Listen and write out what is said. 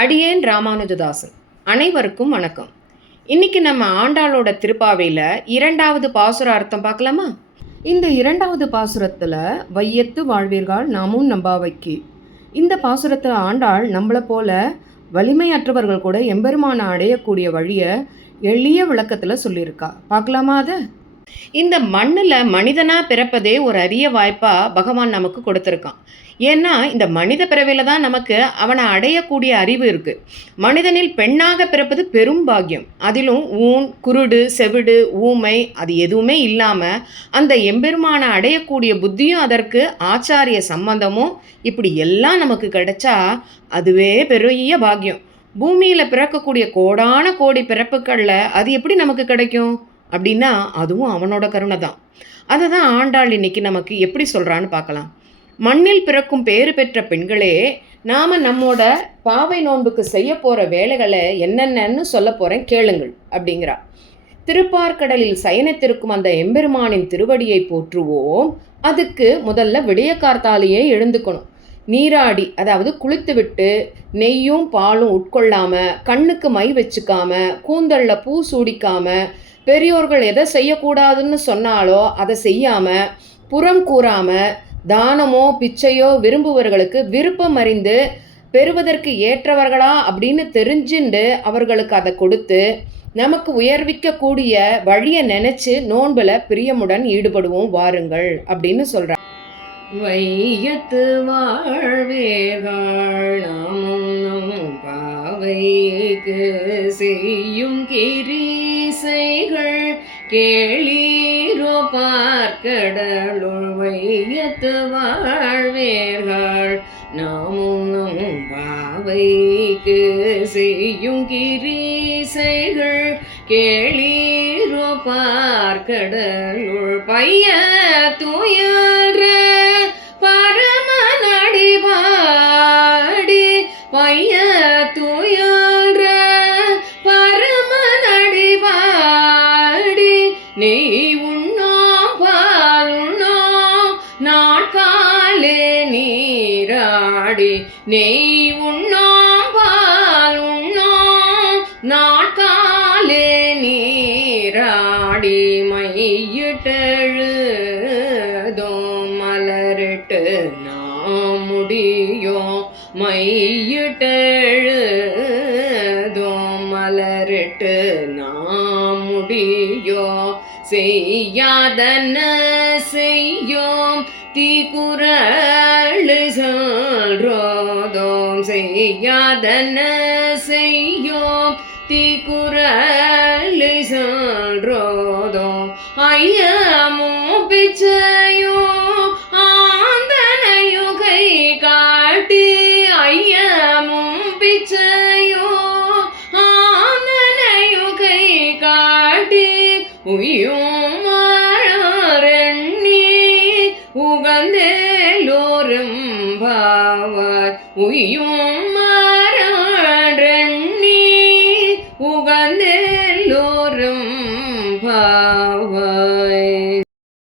அடியேன் ராமானுஜதாசன். அனைவருக்கும் வணக்கம். இன்னைக்கு நம்ம ஆண்டாளோட திருப்பாவையில் இரண்டாவது பாசுர அர்த்தம் பார்க்கலாமா? இந்த இரண்டாவது பாசுரத்தில் வையத்து வாழ்வீர்கள் நாமும் நம்பாவைக்கு. இந்த பாசுரத்தில் ஆண்டாள் நம்மளை போல வலிமையற்றவர்கள் கூட எம்பெருமான அடையக்கூடிய வழியை எளிய விளக்கத்தில் சொல்லியிருக்கா. பார்க்கலாமா அதை? இந்த மண்ணில் மனிதனாக பிறப்பதே ஒரு அரிய வாய்ப்பாக பகவான் நமக்கு கொடுத்துருக்கான். ஏன்னா இந்த மனித பிறவியில் தான் நமக்கு அவனை அடையக்கூடிய அறிவு இருக்குது மனிதனில் பெண்ணாக பிறப்பது பெரும் பாக்கியம். அதிலும் ஊன் குருடு செவிடு ஊமை அது எதுவுமே இல்லாமல் அந்த எம்பெருமானை அடையக்கூடிய புத்தியும் அதற்கு ஆச்சாரிய சம்பந்தமும் இப்படி எல்லாம் நமக்கு கிடைச்சா அதுவே பெரிய பாக்கியம். பூமியில் பிறக்கக்கூடிய கோடான கோடி பிறப்புகளில் அது எப்படி நமக்கு கிடைக்கும்? அப்படின்னா அதுவும் அவனோட கருணை தான். அதை தான் ஆண்டாள் இன்னைக்கு நமக்கு எப்படி சொல்கிறான்னு பார்க்கலாம். மண்ணில் பிறக்கும் பேறு பெற்ற பெண்களே நாம் நம்மோட பாவை நோன்புக்கு செய்ய போகிற வேலைகளை என்னென்னன்னு சொல்ல போகிறேன் கேளுங்கள் அப்படிங்கிறா. திருப்பார்கடலில் சயனித்திருக்கும் அந்த எம்பெருமானின் திருவடியை போற்றுவோம். அதுக்கு முதல்ல விடியக்கார்த்தாலேயே எழுந்துக்கணும். நீராடி அதாவது குளித்துவிட்டு நெய்யும் பாலும் உட்கொள்ளாமல் கண்ணுக்கு மை வச்சுக்காம கூந்தலில் பூ சூடிக்காமல் பெரியோர்கள் எதை செய்யக்கூடாதுன்னு சொன்னாலோ அதை செய்யாமல் புறம் கூறாமல் தானமோ பிச்சையோ விரும்புவர்களுக்கு விருப்பம் அறிந்து பெறுவதற்கு ஏற்றவர்களா அப்படின்னு தெரிஞ்சுண்டு அவர்களுக்கு அதை கொடுத்து நமக்கு உயர்விக்கக்கூடிய வழியை நினச்சி நோன்பில் பிரியமுடன் ஈடுபடுவோம் வாருங்கள் அப்படின்னு சொல்கிறார் வையத்து வாழ்வேகள் நாமும் பாவைக்கு செய்யும் கிரீசைகள் கேளீரோ பார்க்கடலுள் வையத்து வாழ்வேர்கள். நாமும் நம் பாவைக்கு செய்யும் கிரீசைகள். கேளீரோ பார்க்கடலுள் பைய துயர நீராடி நெய் உண்ணோ பால் உண்ணோ நாட்காலே நீராடி மையிட்டெழுதோம் மலரிட்டு நாம் முடியோம் மையிட்டெழுதோம் மலரிட்டு நாம் முடியோ செய்யாதன செய்யோம் தீ தீக்குறள் சொல்றோதோம் செய்யாதன செய்யோம். தீக்குறள் சொல்றோதோம் ஐயமோ பிச்சையோ ஆந்தனையோ கை காட்டி ஐயமோ பிச்சையோ ஆந்தனையோ கை காட்டி உயும் 我也用